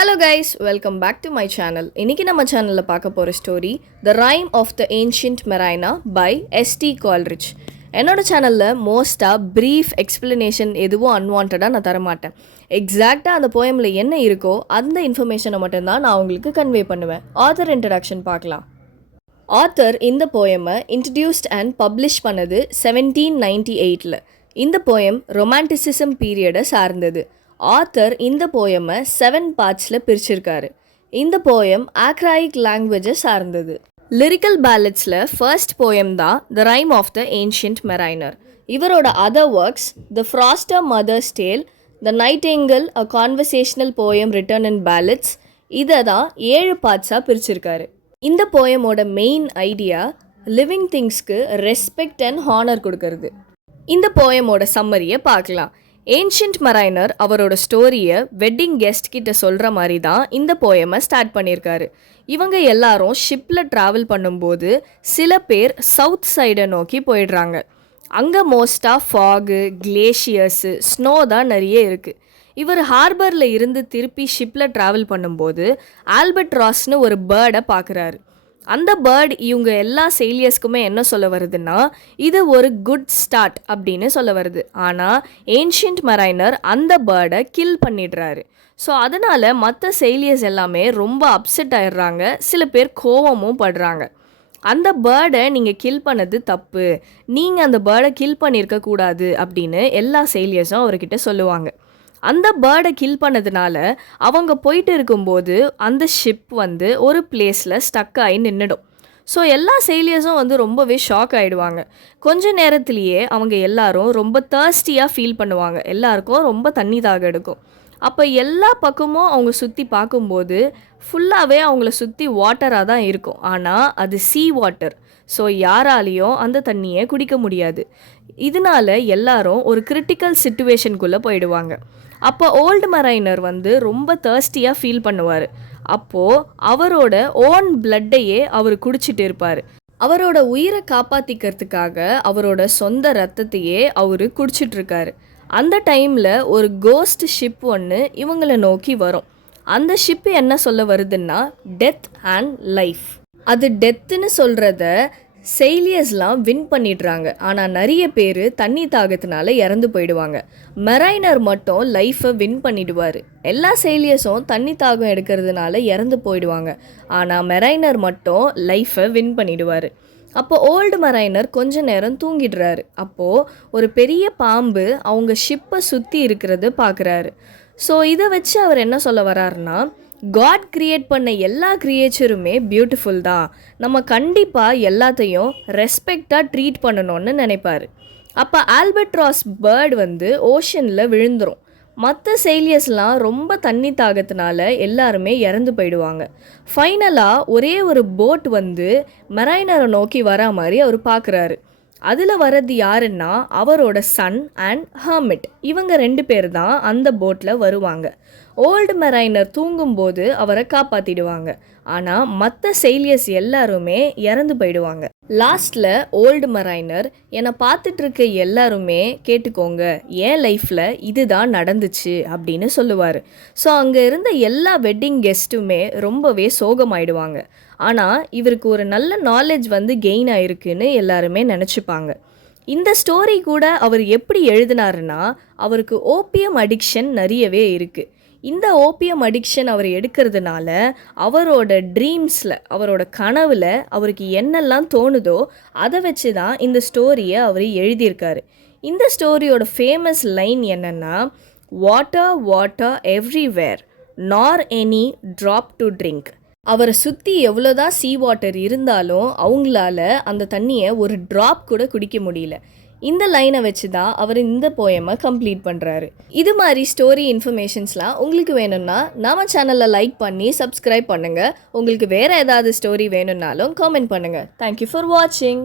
Hello guys, welcome back to my channel. இன்னைக்கு நம்ம சேனல்ல பார்க்க போற story The Rime of the Ancient Marina by S.T. Coleridge. என்னோட சேனல்ல மோஸ்டா பிரீஃப் எக்ஸ்பிளனேஷன் எதுவும் அன்வான்டா நான் தர மாட்டேன். எக்ஸாக்டா அந்த போயம்ல என்ன இருக்கோ அந்த இன்ஃபர்மேஷனை மட்டும்தான் நான் உங்களுக்கு கன்வே பண்ணுவேன். ஆத்தர் இன்ட்ரடக்ஷன் பார்க்கலாம். ஆத்தர் இந்த போயமை இன்ட்ரடியூஸ்ட் அண்ட் பப்ளிஷ் பண்ணது 1798ல். இந்த போயம் ரொமான்டிசிசம் பீரியடை சார்ந்தது. ஆத்தர் இந்த போயமை 7 பார்ட்ஸில் பிரிச்சிருக்காரு. இந்த போயம் ஆக்ராயிக் லாங்குவேஜை சார்ந்தது. லிரிக்கல் பேலட்ஸில் ஃபர்ஸ்ட் போயம் தான் the Rime of the Ancient Mariner. இவரோட other works the Foster Mother's Tale, the Nightingale a conversational poem written in ballads, இதை தான் 7 பார்ட்ஸாக பிரிச்சிருக்காரு. இந்த போயமோட மெயின் ஐடியா லிவிங் திங்ஸ்க்கு ரெஸ்பெக்ட் அண்ட் ஹானர் கொடுக்கறது. இந்த போயமோட சம்மரியை பார்க்கலாம். ஏன்ஷியன்ட் மரைனர் அவரோட ஸ்டோரியை வெட்டிங் கெஸ்ட் கிட்ட சொல்கிற மாதிரி தான் இந்த போயமை ஸ்டார்ட் பண்ணியிருக்காரு. இவங்க எல்லாரும் ஷிப்பில் ட்ராவல் பண்ணும்போது சில பேர் சவுத் சைடை நோக்கி போயிடுறாங்க. அங்கே மோஸ்ட்டாக ஃபாகு, கிளேஷியர்ஸு, ஸ்னோ தான் நிறைய இருக்குது. இவர் ஹார்பரில் இருந்து திருப்பி ஷிப்பில் ட்ராவல் பண்ணும்போது ஆல்பட்ராஸ்னு ஒரு பேர்டை பார்க்குறாரு. அந்த பேர்ட் இவங்க எல்லா செயிலியர்ஸ்க்குமே என்ன சொல்ல வருதுன்னா, இது ஒரு குட் ஸ்டார்ட் அப்படின்னு சொல்ல வருது. ஆனால் ஏன்ஷியன்ட் மரைனர் அந்த பேர்டை கில் பண்ணிடுறாரு. ஸோ அதனால் மற்ற செயிலியர்ஸ் எல்லாமே ரொம்ப அப்செட் ஆயிடுறாங்க. சில பேர் கோவமும் படுறாங்க. அந்த பேர்டை நீங்கள் கில் பண்ணது தப்பு, நீங்கள் அந்த பேர்டை கில் பண்ணியிருக்கக்கூடாது அப்படின்னு எல்லா செயிலியர்ஸும் அவர்கிட்ட சொல்லுவாங்க. அந்த பேர்டை கில் பண்ணதுனால அவங்க போயிட்டு இருக்கும்போது அந்த ஷிப் ஒரு பிளேஸில் ஸ்டக் ஆகி நின்றுடும். ஸோ எல்லா செயிலியர்ஸும் ரொம்பவே ஷாக் ஆகிடுவாங்க. கொஞ்ச நேரத்துலேயே அவங்க எல்லாரும் ரொம்ப தர்ஸ்டியாக ஃபீல் பண்ணுவாங்க. எல்லாருக்கும் ரொம்ப தண்ணி தாக எடுக்கும். அப்போ எல்லா பக்கமும் அவங்க சுற்றி பார்க்கும்போது ஃபுல்லாகவே அவங்கள சுற்றி வாட்டராக தான் இருக்கும். ஆனால் அது சீ வாட்டர். ஸோ யாராலையும் அந்த தண்ணியை குடிக்க முடியாது. இதனால எல்லாரும் ஒரு கிரிட்டிக்கல் சிச்சுவேஷனுக்குள்ளே போயிடுவாங்க. அப்போ ஓல்டு மரைனர் ரொம்ப தர்ஸ்டியாக ஃபீல் பண்ணுவார். அப்போது அவரோட ஓன் பிளட்டையே அவர் குடிச்சிட்டு இருப்பார். அவரோட உயிரை காப்பாற்றிக்கிறதுக்காக அவரோட சொந்த ரத்தத்தையே அவர் குடிச்சிட்ருக்காரு. அந்த டைமில் ஒரு கோஸ்ட் ஷிப் ஒன்று இவங்களை நோக்கி வரும். அந்த ஷிப்பு என்ன சொல்ல வருதுன்னா டெத் அண்ட் லைஃப். அது டெத்துன்னு சொல்கிறத செயிலியர்ஸ்லாம் வின் பண்ணிடுறாங்க. ஆனால் நிறைய பேர் தண்ணி தாகத்தினால இறந்து போயிடுவாங்க. மெரைனர் மட்டும் லைஃப்பை வின் பண்ணிடுவார். எல்லா செயிலியர்ஸும் தண்ணி தாகம் எடுக்கிறதுனால இறந்து போயிடுவாங்க. ஆனால் மெரைனர் மட்டும் லைஃப்பை வின் பண்ணிடுவார். அப்போது ஓல்டு மரைனர் கொஞ்ச நேரம் தூங்கிடுறாரு. அப்போது ஒரு பெரிய பாம்பு அவங்க ஷிப்பை சுற்றி இருக்கிறது பார்க்குறாரு. ஸோ இதை வச்சு அவர் என்ன சொல்ல வர்றாருன்னா, காட் கிரியேட் பண்ண எல்லா கிரியேச்சருமே பியூட்டிஃபுல் தான், நம்ம கண்டிப்பாக எல்லாத்தையும் ரெஸ்பெக்டாக ட்ரீட் பண்ணணும்னு நினைப்பார். அப்போ ஆல்பட்ராஸ் பேர்ட் ஓஷனில் விழுந்துடும். மற்ற செயிலியர்ஸ்லாம் ரொம்ப தண்ணி தாகத்தினால எல்லாருமே இறந்து போயிடுவாங்க. ஃபைனலாக ஒரே ஒரு போட் மெரைனரை நோக்கி வரா மாதிரி அவர் பார்க்குறாரு. அதில் வர்றது யாருன்னா அவரோட சன் அண்ட் ஹர்மிட். இவங்க 2 பேர் தான் அந்த போட்டில் வருவாங்க. ஓல்டு மெரைனர் தூங்கும்போது அவரை காப்பாற்றிடுவாங்க. ஆனால் மற்ற செயிலியர்ஸ் எல்லாருமே இறந்து போயிடுவாங்க. லாஸ்ட்டில் ஓல்டு மரைனர் என்னை பார்த்துட்ருக்க எல்லாருமே கேட்டுக்கோங்க, என் லைஃப்பில் இதுதான் நடந்துச்சு அப்படின்னு சொல்லுவார். ஸோ அங்கே இருந்த எல்லா வெட்டிங் கெஸ்ட்டுமே ரொம்பவே சோகமாயிடுவாங்க. ஆனால் இவருக்கு ஒரு நல்ல நாலேஜ் கெயின் ஆயிருக்குன்னு எல்லாருமே நினச்சிப்பாங்க. இந்த ஸ்டோரி கூட அவர் எப்படி எழுதினாருன்னா, அவருக்கு ஓபியம் அடிக்ஷன் நிறையவே இருக்குது. இந்த ஓபியம் அடிக்ஷன் அவர் எடுக்கிறதுனால அவரோட ட்ரீம்ஸில், அவரோட கனவில் அவருக்கு என்னெல்லாம் தோணுதோ அதை வச்சு தான் இந்த ஸ்டோரியை அவர் எழுதியிருக்காரு. இந்த ஸ்டோரியோட ஃபேமஸ் லைன் என்னென்னா, வாட்டர் வாட்டர் எவ்ரிவேர் நார் எனி ட்ராப் டு ட்ரிங்க். அவரை சுற்றி எவ்வளோதான் சீ வாட்டர் இருந்தாலும் அவங்களால அந்த தண்ணியை ஒரு ட்ராப் கூட குடிக்க முடியல. இந்த லைனை வச்சு தான் அவர் இந்த போயமை கம்ப்ளீட் பண்ணுறாரு. இது மாதிரி ஸ்டோரி இன்ஃபர்மேஷன்ஸ்லாம் உங்களுக்கு வேணும்னா நம்ம சேனலில் லைக் பண்ணி சப்ஸ்கிரைப் பண்ணுங்கள். உங்களுக்கு வேறு ஏதாவது ஸ்டோரி வேணும்னாலும் கமெண்ட் பண்ணுங்கள். தேங்க்யூ ஃபார் வாட்சிங்.